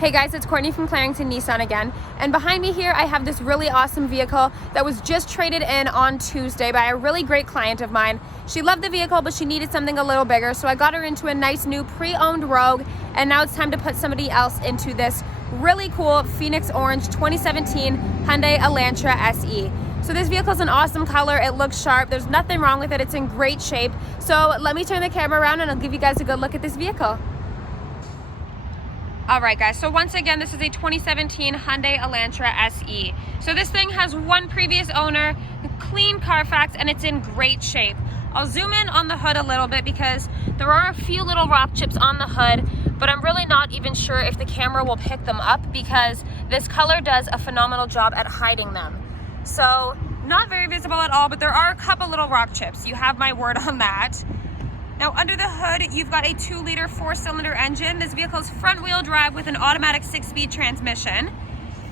Hey guys, it's Courtney from Clarington Nissan again, and behind me here I have this really awesome vehicle that was just traded in on Tuesday by a really great client of mine. She loved the vehicle, but she needed something a little bigger, so I got her into a nice new pre-owned Rogue, and now it's time to put somebody else into this really cool Phoenix Orange 2017 Hyundai Elantra SE. So this vehicle is an awesome color, it looks sharp, there's nothing wrong with it, it's in great shape. So let me turn the camera around and I'll give you guys a good look at this vehicle. Alright guys, so once again, this is a 2017 Hyundai Elantra SE. So this thing has one previous owner, clean CarFax, and it's in great shape. I'll zoom in on the hood a little bit because there are a few little rock chips on the hood, but I'm really not even sure if the camera will pick them up because this color does a phenomenal job at hiding them. So not very visible at all, but there are a couple little rock chips. You have my word on that. Now under the hood, you've got a 2-liter 4-cylinder engine. This vehicle is front-wheel drive with an automatic 6-speed transmission.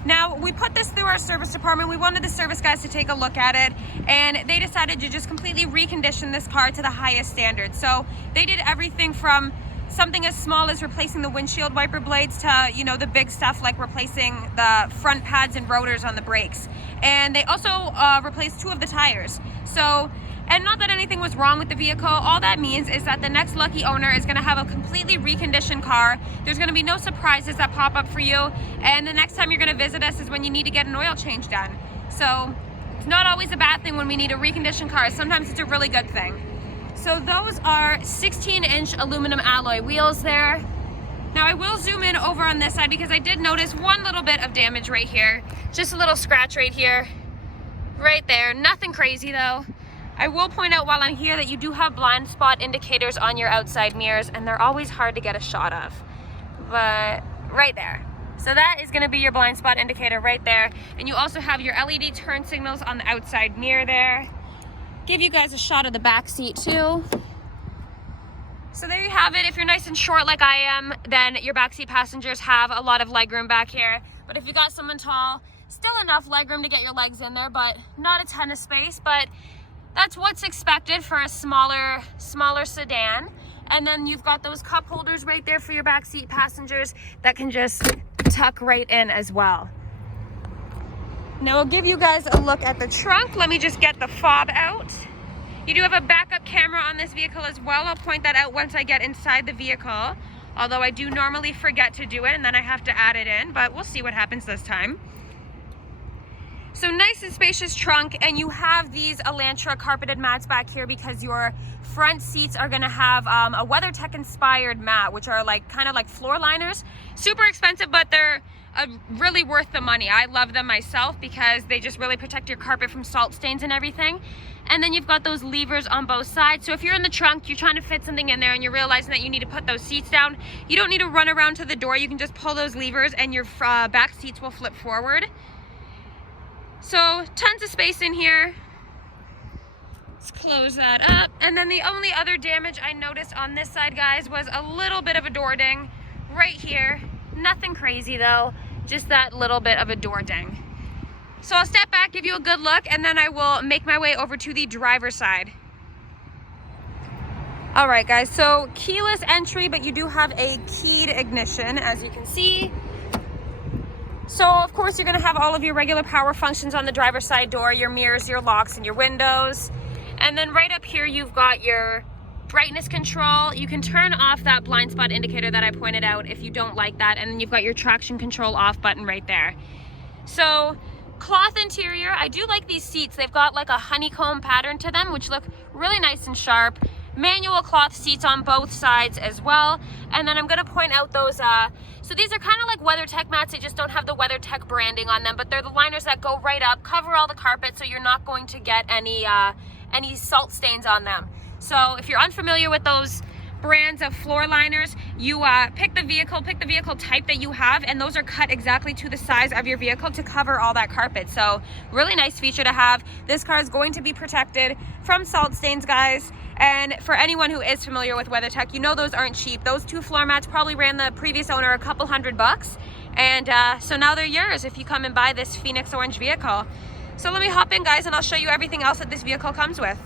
Now, we put this through our service department. We wanted the service guys to take a look at it, and they decided to just completely recondition this car to the highest standard. So they did everything from something as small as replacing the windshield wiper blades to, you know, the big stuff like replacing the front pads and rotors on the brakes. And they also replaced 2 of the tires. So, and not that anything was wrong with the vehicle, all that means is that the next lucky owner is gonna have a completely reconditioned car. There's gonna be no surprises that pop up for you, and the next time you're gonna visit us is when you need to get an oil change done. So it's not always a bad thing when we need a reconditioned car. Sometimes it's a really good thing. So those are 16-inch aluminum alloy wheels there. Now I will zoom in over on this side because I did notice one little bit of damage right here. Just a little scratch right here, right there. Nothing crazy though. I will point out while I'm here that you do have blind spot indicators on your outside mirrors, and they're always hard to get a shot of, but right there. So that is gonna be your blind spot indicator right there. And you also have your LED turn signals on the outside mirror there. Give you guys a shot of the back seat too. So there you have it. If you're nice and short like I am, then your backseat passengers have a lot of legroom back here. But if you got someone tall, still enough legroom to get your legs in there, but not a ton of space. But that's what's expected for a smaller sedan. And then you've got those cup holders right there for your backseat passengers that can just tuck right in as well. Now I'll give you guys a look at the trunk. Let me just get the fob out. You do have a backup camera on this vehicle as well. I'll point that out once I get inside the vehicle, although I do normally forget to do it and then I have to add it in, but we'll see what happens this time. So nice and spacious trunk, and you have these Elantra carpeted mats back here because your front seats are gonna have a WeatherTech inspired mat, which are like kind of like floor liners. Super expensive, but they're really worth the money. I love them myself because they just really protect your carpet from salt stains and everything. And then you've got those levers on both sides. So if you're in the trunk, you're trying to fit something in there and you're realizing that you need to put those seats down, you don't need to run around to the door. You can just pull those levers and your back seats will flip forward. So tons of space in here. Let's close that up. And then the only other damage I noticed on this side, guys, was a little bit of a door ding right here. Nothing crazy though, just that little bit of a door ding. So I'll step back, give you a good look, and then I will make my way over to the driver's side. All right guys, so keyless entry, but you do have a keyed ignition, as you can see. So of course you're gonna have all of your regular power functions on the driver's side door, your mirrors, your locks, and your windows. And then right up here you've got your brightness control. You can turn off that blind spot indicator that I pointed out if you don't like that. And then you've got your traction control off button right there. So cloth interior, I do like these seats. They've got like a honeycomb pattern to them, which look really nice and sharp. Manual cloth seats on both sides as well. And then I'm gonna point out those, so these are kind of like WeatherTech mats. They just don't have the WeatherTech branding on them, but they're the liners that go right up, cover all the carpet, so you're not going to get any salt stains on them. So if you're unfamiliar with those brands of floor liners, you pick the vehicle type that you have, and those are cut exactly to the size of your vehicle to cover all that carpet. So really nice feature to have. This car is going to be protected from salt stains, guys. And for anyone who is familiar with WeatherTech, you know those aren't cheap. Those 2 floor mats probably ran the previous owner a couple $100, and so now they're yours if you come and buy this Phoenix Orange vehicle. So let me hop in, guys, and I'll show you everything else that this vehicle comes with.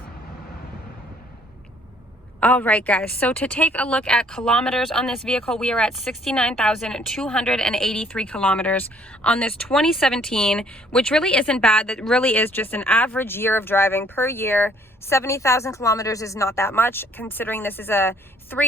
All right, guys, so to take a look at kilometers on this vehicle, we are at 69,283 kilometers on this 2017, which really isn't bad. That really is just an average year of driving per year. 70,000 kilometers is not that much, considering this is a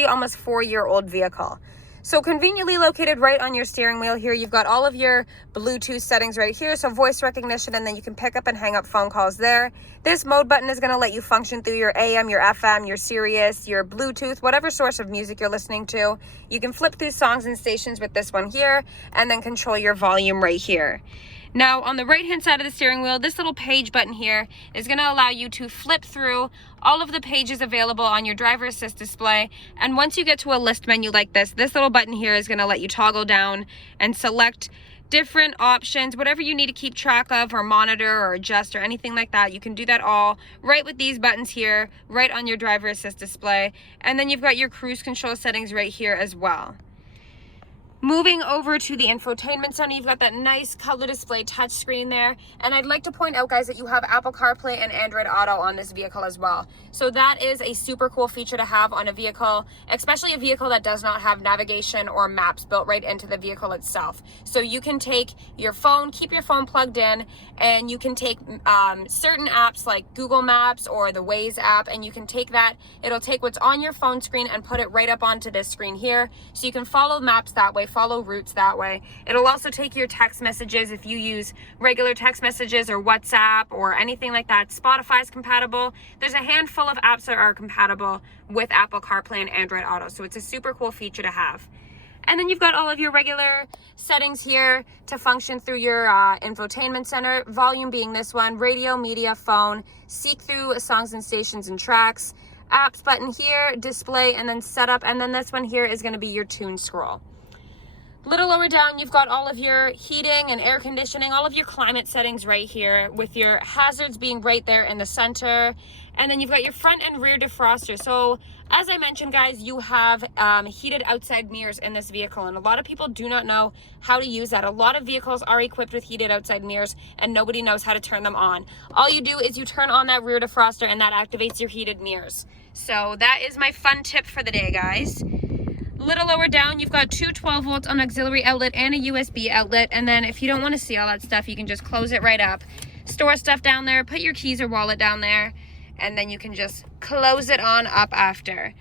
almost 4-year-old vehicle. So conveniently located right on your steering wheel here, you've got all of your Bluetooth settings right here. So voice recognition, and then you can pick up and hang up phone calls there. This mode button is going to let you function through your AM, your FM, your Sirius, your Bluetooth, whatever source of music you're listening to. You can flip through songs and stations with this one here, and then control your volume right here. Now, on the right-hand side of the steering wheel, this little page button here is going to allow you to flip through all of the pages available on your driver assist display. And once you get to a list menu like this little button here is going to let you toggle down and select different options, whatever you need to keep track of or monitor or adjust or anything like that. You can do that all right with these buttons here, right on your driver assist display. And then you've got your cruise control settings right here as well. Moving over to the infotainment center, you've got that nice color display touchscreen there. And I'd like to point out, guys, that you have Apple CarPlay and Android Auto on this vehicle as well. So that is a super cool feature to have on a vehicle, especially a vehicle that does not have navigation or maps built right into the vehicle itself. So you can take your phone, keep your phone plugged in, and you can take certain apps like Google Maps or the Waze app, and you can take that. It'll take what's on your phone screen and put it right up onto this screen here. So you can follow maps that way, follow routes that way. It'll also take your text messages if you use regular text messages or WhatsApp or anything like that. Spotify's compatible. There's a handful of apps that are compatible with Apple CarPlay and Android Auto, so it's a super cool feature to have. And then you've got all of your regular settings here to function through your infotainment center. Volume being this one, radio, media, phone, seek through songs and stations and tracks, apps button here, display, and then setup. And then this one here is going to be your tune scroll. A little lower down, you've got all of your heating and air conditioning, all of your climate settings right here, with your hazards being right there in the center. And then you've got your front and rear defroster. So as I mentioned, guys, you have heated outside mirrors in this vehicle, and a lot of people do not know how to use that. A lot of vehicles are equipped with heated outside mirrors and nobody knows how to turn them on. All you do is you turn on that rear defroster and that activates your heated mirrors. So that is my fun tip for the day, guys. A little lower down, you've got two 12 volts on auxiliary outlet and a USB outlet. And then if you don't want to see all that stuff, you can just close it right up, store stuff down there, put your keys or wallet down there, and then you can just close it on up after.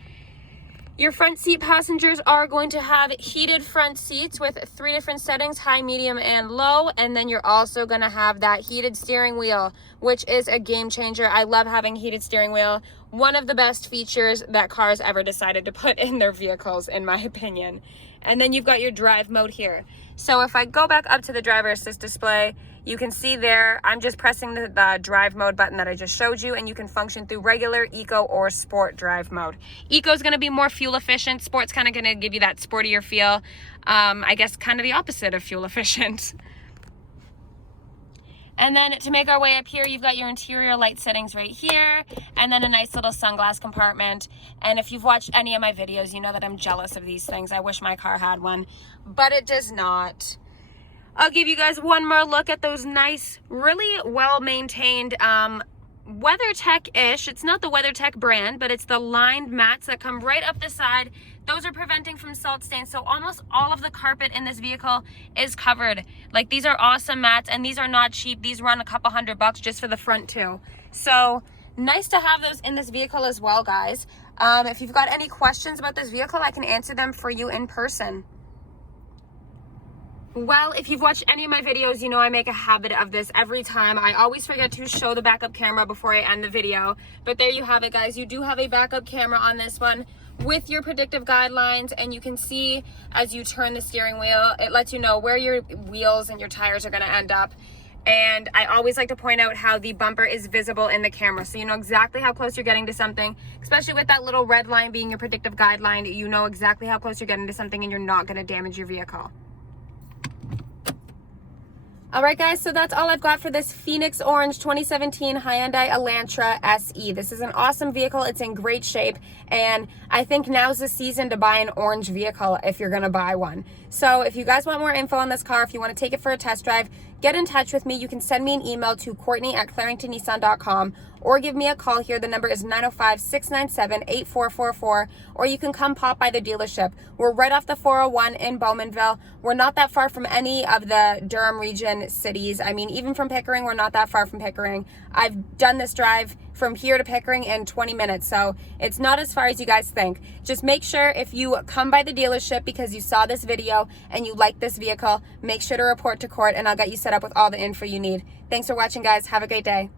Your front seat passengers are going to have heated front seats with 3 different settings, high, medium, and low. And then you're also going to have that heated steering wheel, which is a game changer. I love having heated steering wheel. One of the best features that cars ever decided to put in their vehicles, in my opinion. And then you've got your drive mode here. So if I go back up to the driver assist display, you can see there, I'm just pressing the drive mode button that I just showed you, and you can function through regular, eco, or sport drive mode. Eco is going to be more fuel efficient. Sport's kind of going to give you that sportier feel. I guess kind of the opposite of fuel efficient. And then to make our way up here, you've got your interior light settings right here, and then a nice little sunglass compartment. And if you've watched any of my videos, you know that I'm jealous of these things. I wish my car had one, but it does not. I'll give you guys one more look at those nice, really well-maintained WeatherTech-ish. It's not the WeatherTech brand, but it's the lined mats that come right up the side. Those are preventing from salt stains, so almost all of the carpet in this vehicle is covered. Like, these are awesome mats, and these are not cheap. These run a couple $100 just for the front too. So nice to have those in this vehicle as well, guys. If you've got any questions about this vehicle, I can answer them for you in person. Well, if you've watched any of my videos, you know I make a habit of this every time. I always forget to show the backup camera before I end the video. But there you have it, guys. You do have a backup camera on this one with your predictive guidelines, and you can see as you turn the steering wheel, it lets you know where your wheels and your tires are going to end up. And I always like to point out how the bumper is visible in the camera, so you know exactly how close you're getting to something, especially with that little red line being your predictive guideline. You know exactly how close you're getting to something, and you're not going to damage your vehicle. All right, guys, so that's all I've got for this Phoenix Orange 2017 Hyundai Elantra SE. This is an awesome vehicle. It's in great shape, and I think now's the season to buy an orange vehicle if you're going to buy one. So if you guys want more info on this car, if you want to take it for a test drive, get in touch with me. You can send me an email to Courtney@ClaringtonNissan.com, or give me a call here. The number is 905-697-8444, or you can come pop by the dealership. We're right off the 401 in Bowmanville. We're not that far from any of the Durham region cities. I mean, even from Pickering, we're not that far from Pickering. I've done this drive from here to Pickering in 20 minutes, so it's not as far as you guys think. Just make sure if you come by the dealership because you saw this video and you like this vehicle, make sure to report to court and I'll get you set up with all the info you need. Thanks for watching, guys. Have a great day.